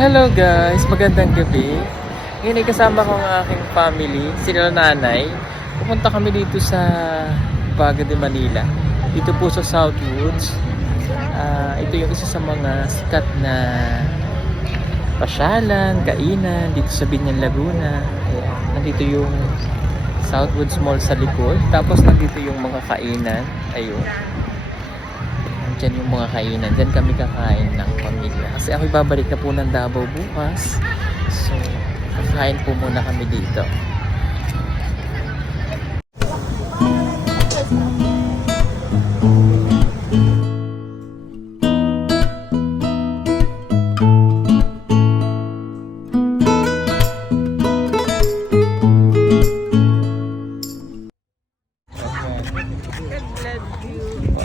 Hello guys, magandang gabi. Ngayon ay kasama ko ang aking family, sila nanay. Pupunta kami dito sa Baga de Manila. Dito po sa Southwoods. Ito yung isa sa mga sikat na pasyalan, kainan dito sa Binyan, Laguna. Ayan. Nandito yung Southwoods Mall sa likod. Tapos nandito yung mga kainan. Ayun. Diyan yung mga kainan. Diyan kami kakain ng pamilya. Kasi ako'y babalik na po ng Davao bukas. So, kakain po muna kami dito.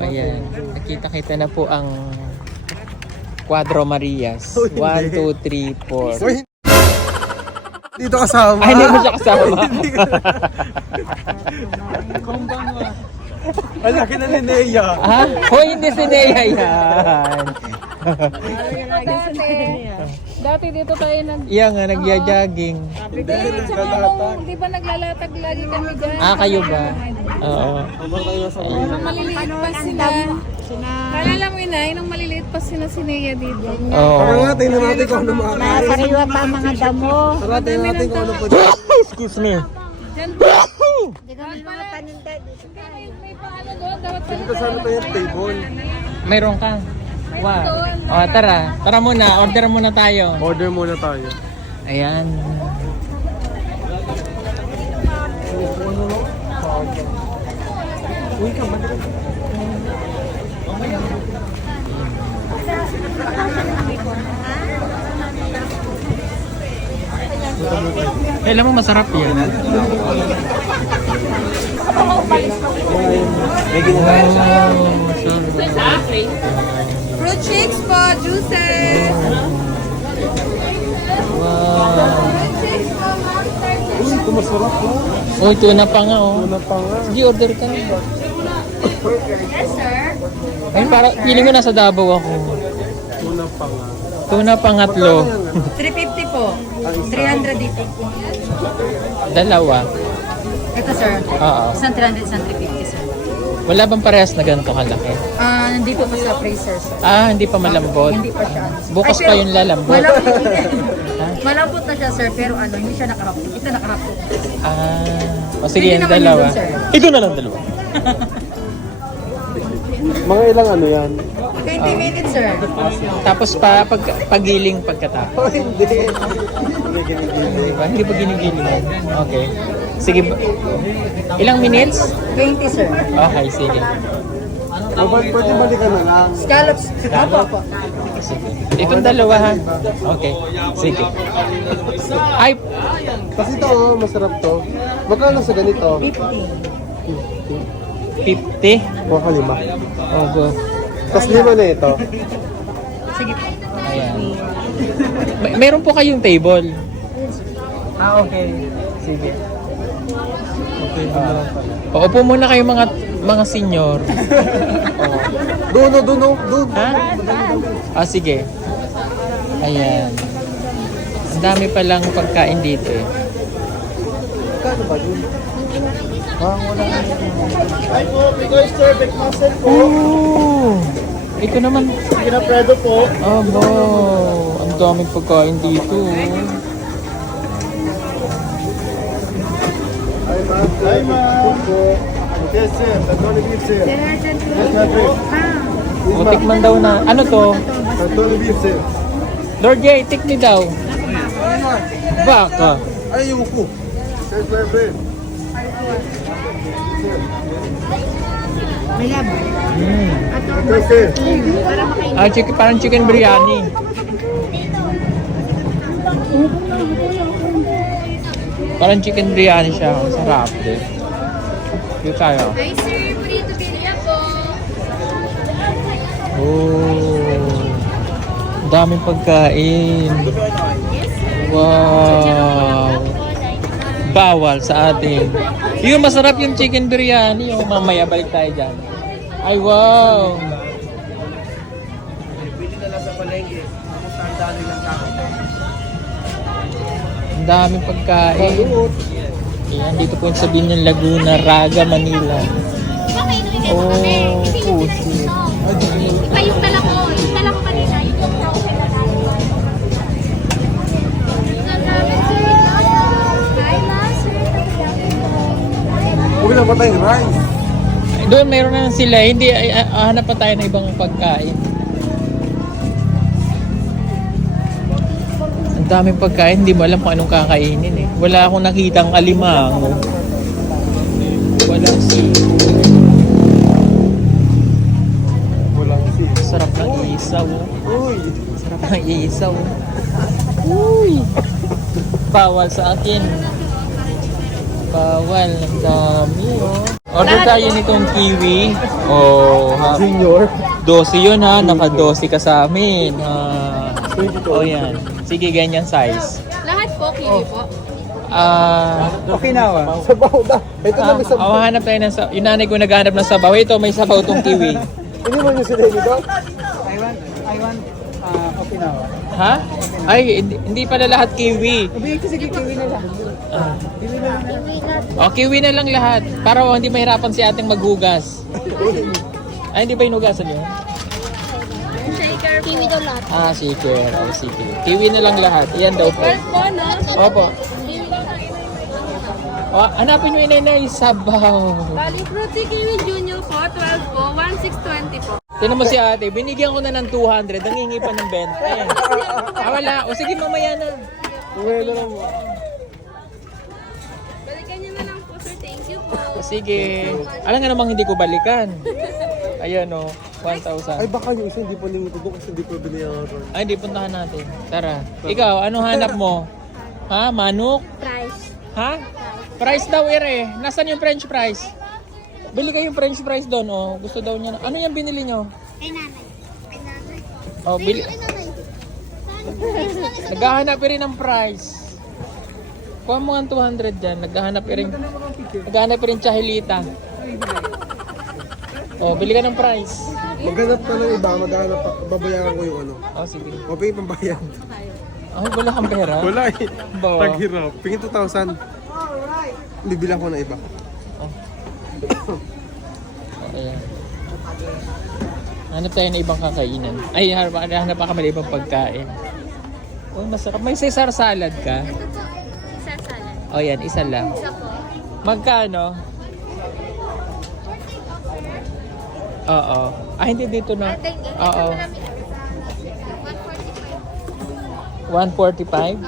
Ayan, nakita-kita na po ang Cuadro Marias. 1, 2, 3, 4. Dito kasama. Ay, hindi mo siya kasama. Ang laki na ni Nea. Ha? Hoy, hindi si Nea yan. Dati dito tayo Iya nga, nagya-jogging. di ba naglalatag lagi kami dyan? Kayo ba? Oo. Nung maliliit pa sila. Naalala mo inay, nung maliliit pa sila si Nea dito. Oo. Tara nga, tingnan natin kung ano mga Nakakariwa pa mga damo. Tara, tingnan natin kung ano po. Excuse me. Dyan po. Hindi kami mga paninda dito. May paano doon, dapat Dito sana tayo yung table. Mayroon ka? Wow. Tara. Tara muna. Order muna tayo. Order muna tayo. Ayan. Uy, ka ba? Alam mo, masarap yan. Fruit shakes po, juices. Wow. Fruit shakes po, monster. Uy, ito masarap po. Uy, tuna pa nga oh. Una pa nga. Sige, order ka na. Yes, sir. Ayun, para, feeling ko nasa Davao ako. Una pa nga. Tuna pangatlo. 350 po. 300 dito. Dalawa. Ito, sir. Oo. Isang 300, isang 350, sir. Wala bang parehas na ganito kalaki? Nandito pa sa freezer, sir. Hindi pa malambot. Hindi pa siya. Bukas Ay, pa pero yung lalambot. Malambot na siya, sir, pero hindi siya nakarapot. Ito nakarapot. Sige, Pwede yung naman dalawa. yun, sir. Ito na lang dalawa. Mga ilang ano yan? 20 minutes, sir. Tapos pagiling pagkatapos. Oh, hindi. Diba? Hindi ba ginigiling? Okay. Sige. Ilang minutes? 20, sir. Okay, sige. Pwede balikan na lang. Scallops. Apo. Sige. Itong dalawa ha? Okay. Sige. Ay, Kasi ito, masarap to. Magkano sa ganito? 50. Baka 5. Ogo. Tapos 5 na ito. Sige. Ayan. Meron po kayong table? Okay. Sige. Okay, lang pala. Upo muna kayo mga senior. Doon. Ha? Sige. Ayan. Ang dami palang pagkain dito eh. Magkano ba yun? Wala. Ay po, ito is perfect muscle po. Ooh! Ito naman. Pinapredo po. Aba, ang daming pagkain dito. Hi ma'am. Yes sir, Tony beef sir. Yes sir. O, tikman daw na. Ano to? Tony beef sir. Lord J, tikni daw. Baka. Ayoko. Yes my friend. Yes sir. Parang chicken biryani. Parang chicken biryani siya. Ang sarap din. Dito tayo. Hi, sir. Prito birya po. Ang daming pagkain. Wow. Bawal sa atin. Yung masarap yung chicken biryani. Yung mamaya balik tayo dyan. Ay, wow. Pwede na lang sa palengke. Tapos ang dami ng tao. daming pagkain. Baluot. Ayan, dito po yung sabihin ng Laguna, Raga, Manila. Oh, puti. Iba yung dala ko. Yung dala ko kanina. Yung dala ko kanina. Huwag na pa tayong rice. Doon mayroon na sila, hindi hanap pa tayo ng ibang pagkain. Ang daming pagkain, hindi mo alam kung anong kakainin eh. Wala akong nakitang alimango. Walang seafood. Walang sis. Sarap ng isaw. Uy. Sarap ng isaw. Uy! Bawal sa akin. Bawal. Ang dami oh. Order tayo nitong kiwi. Oh, ha. Junior. 12 yun ha. Naka 12 ka sa amin. 22. Oh yan. Sige, ganyan size. Lahat po, kiwi po. Okinawa. Sabaw na. Ito na may sabaw. Hanap tayo ng yung nanay ko naghahanap ng sabaw. Ito, may sabaw tong kiwi. Hindi mo yung sinemi doon? Okinawa. Ha? Ay, hindi pala lahat kiwi. Sige, kiwi na lang. O, kiwi na lang lahat. Para hindi mahirapan si ating maghugas. Ay, hindi ba hinugasan yun? Kiwi daw lahat. Ah, sige. Oh, sige. Kiwi na lang lahat. Iyan daw po. 12 po, no? Opo. O, hanapin nyo inay sabaw. Bali, Fruity Kiwi Junior po, 12 po, 1,620 po. Tinan mo si ate, binigyan ko na ng 200, nangingi pa ng 20. Ah, wala. O sige, mamaya na. Uwi na lang mo. Balikan niyo na lang po, sir. Thank you po. O sige. Alam nga namang hindi ko balikan. Ayan o, 1,000. Ay baka yung isa hindi pa nang doon kasi hindi ko binayaran. Ay, hindi, puntahan natin. Tara. Ikaw, ano hanap mo? Ha? Manok? Price. Ha? Price daw, ere. Nasaan yung french fries? Bili kayong french fries doon, oh. Gusto daw niya. Ano yung binili nyo? Kay nanay. Kay nanay. Oh, bili. Kay nanay. Naghahanap rin ng price. Kuha mo ang 200 dyan. Naghahanap rin tsahilita. Oh, bili ka ng price. Maghanap ka ng iba, maghanap pa. Babayaran ko yung ano. Oh, sige. O pingin pambayad. Ay, wala kang pera? Wala eh. Bawa. Taghirap. Pingin 2,000. Bibilang ko na iba. Oh, ayan. Hanap tayo ng ibang kakainan. Ay, hanap pa kami ng ibang pagkain. Oh, masarap. May Caesar salad ka? Ito po. Isa salad. Oh, yan. Isa lang. Isa po. Magkano? Oo. Ah, hindi dito na. Ate, Oo. 145.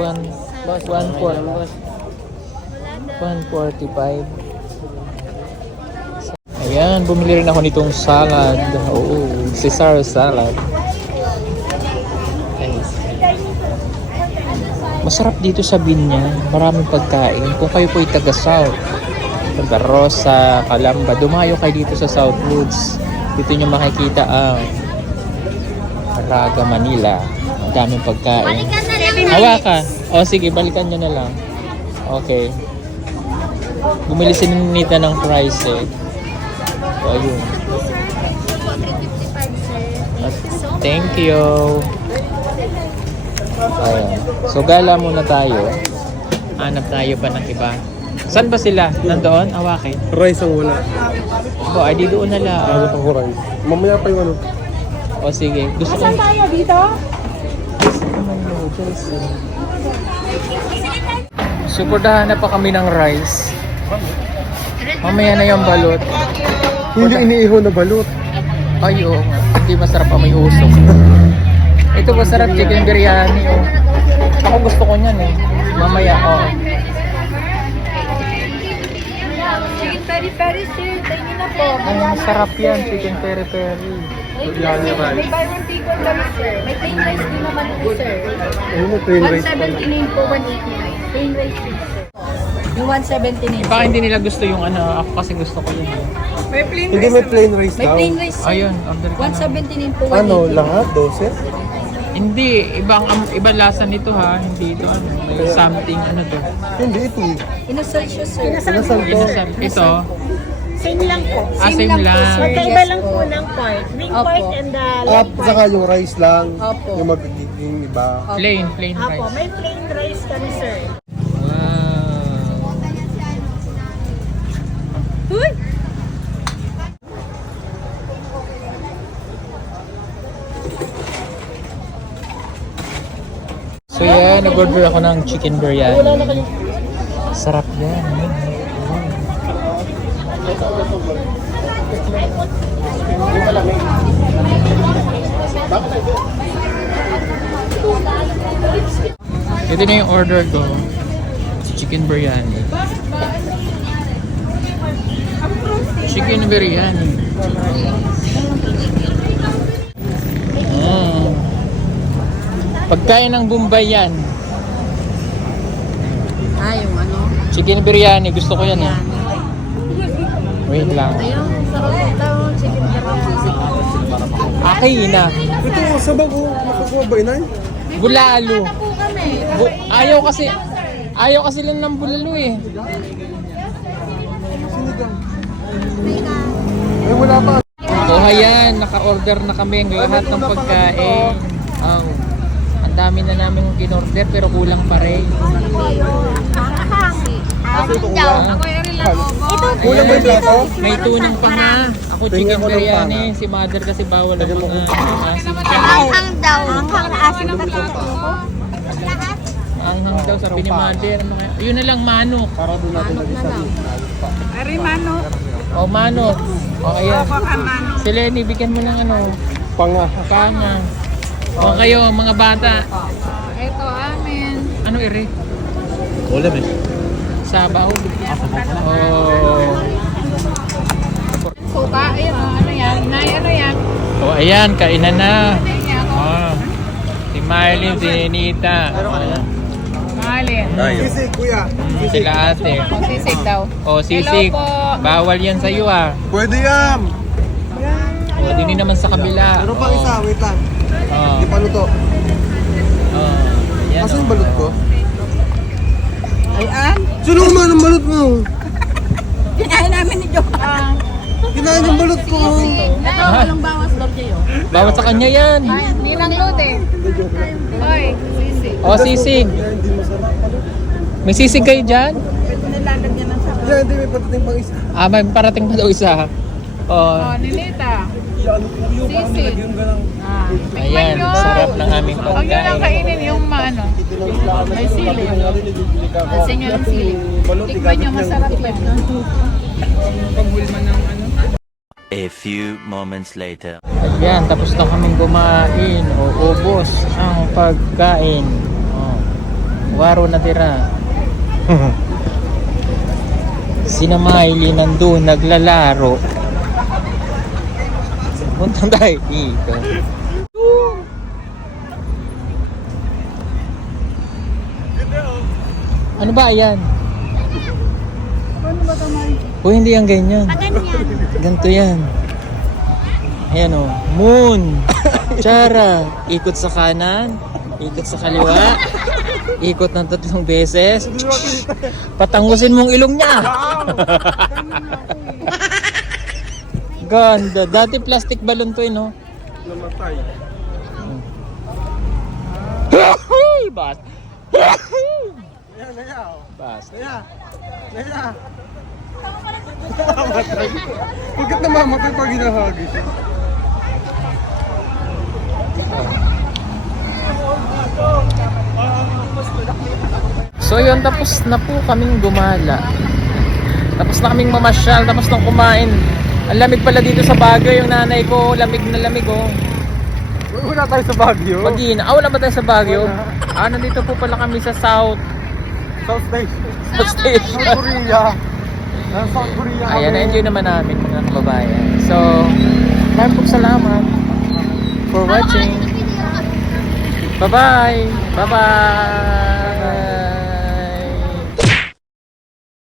145? 145. Ayan, bumili rin ako nitong salad. Oo, Caesar salad. Nice. Masarap dito sa Binyan. Maraming pagkain. Kung kayo po'y taga-South, taga Rosa, Calamba, dumayo kayo dito sa Southwoods. Dito nyo makikita ang Raga, Manila. Ang daming pagkain. Balikan na lang. Hawakan. O sige, balikan nyo na lang. Okay. Bumili si Nita ng price eh. O ayun. Ito po, 355, sir. Thank you so much. Thank you. Ayan. So gala muna tayo. Hanap tayo pa ng iba. Saan ba sila? Nandoon? Awakin. Rice ang wala. O, ay di doon na lang. Ano pa ko rice? Mamaya pa yung ano. O sige. Gusto ko. Tayo dito? Suportahan na pa kami ng rice. Mamaya na yung balot. Hindi iniiho na balot. Ayo, hindi masarap pa may usok. Ito masarap chicken biryani. Oh. Ako gusto ko niyan eh. Mamaya, oh. Chicken peri-peri, sir. Tayo na po. Ay, masarap yan, chicken peri-peri. Biryani rice. May buy one take one kami, sir. May plain rice din naman po, sir. Ayun na plain rice pala. 179 po, 189. Plain rice din, sir. Yung 179. Baka hindi nila gusto yung ano, ako kasi gusto ko yun. May plain Hindi may plain rice May daw. plain rice, sir. Ayun, order ka na. 179 po, 189. Ano, lahat? 12? Hindi, ibang lasa nito ha. Hindi ito ano, may something ano to. Hindi, ito eh. Inasal siya, sir. Inasal to. Inasal. Ito, Same lang po. Same lang po, lang. sir. Magkaiba Yes lang po po. ng part. Wing Opo. part and the At leg part. saka yung rice lang. Opo. Yung magiging iba. Plain Apo, rice. may plain rice kami, sir. Wow. Uy! So yan, nag-order ako ng chicken biryani. Sarap yan. Ito na yung order ko. Chicken biryani. Chicken biryani. Pagkain ng Bombay yan. Yung ano? Chicken biryani. Gusto ko yan eh. Wait lang. Ayun, sarap ito. Chicken biryani. Akin na. Ito, sa bago, nakakuha ba inay? Bulalo. Po kami. Ayaw kasi lang ng bulalo eh. Sinigang. Ay, wala pa. O ayan, naka-order na kami ng lahat ng pagkain. Oh, ang dami na namin ginorder pero kulang pa rin. Ako yung rin lang ako. Kulang ba yung plato? May tunang pa nga. Ako chicken Tingnan ko ng biryani. panga. Si mother kasi bawal ang mga asin. ang daw. Anghang daw sabi ni mother. Ano kaya? Yun na lang manok. Para doon natin nag-isa. Ari, mano. O manok. O ayan. mano. Si Lenny, bigyan mo ng ano. Panga. Panga. O kayo, mga bata. Ito, amin. Ano iri? Ulam eh. Sabaw. Oh. Suka, ayun, ano yan? Nay, ano yan? O ayan, kainan na. Tingnan ako. Oh. Si Marlene, si Nita. Malin. Sisig, kuya. Sila ate. Sisig daw. O sisig. Hello po. Bawal yan sa'yo ah. Pwede yan. O din naman sa kabila. Pero pang isa, wait lang. Oh. Hindi pa luto. Oh. Yan, Asan oh. yung balot ko? Ayan. Sino kumain ng balot mo? Kinain namin ni Joe. Kinain ng balot ko. Ito, walang bawas daw kayo. Bawat sa kanya yan. Nilang lote. Hoy, sisig. O sisig. May sisig kayo dyan? Nilalagyan ng sarap. Hindi, hindi may patating pang isa. May parating pa daw isa. O. Oh, Ninita. Sisig. Ayan, sarap ng aming Huwag nyo lang pagkain. kainin yung maano. May sili. Pansin nyo yung sili. Tikman nyo, masarap yan. A few moments later. Ayan, tapos na kaming kumain. O, ubos ang pagkain. O, waro na tira. Sina Miley nandun, naglalaro. Punta tayo dito. Ano ba yan? O hindi yan ganyan. Ganito yan. Ayan o. Moon. Chara. Ikot sa kanan. Ikot sa kaliwa. Ikot ng 3 beses. Patangusin mong ilong niya. Ganda. Dati plastic balloon to eh, no? Namatay. Bas. Ayan, ayan. Bas. Ayan. Ayan. Namamatay. Bakit namamatay pag hinahagis? So yun, tapos na po kaming gumala. Tapos na kaming mamasyal, tapos na kumain. Ang lamig pala dito sa Baguio, yung nanay ko, lamig na lamig oh. Wala tayo sa Baguio. Wala ba tayo sa Baguio? Nandito po pala kami sa South Station. Station. Korea. South Korea. Ayan, na-enjoy naman namin mga kababayan. So, maraming po salamat for watching. Bye-bye! Bye-bye!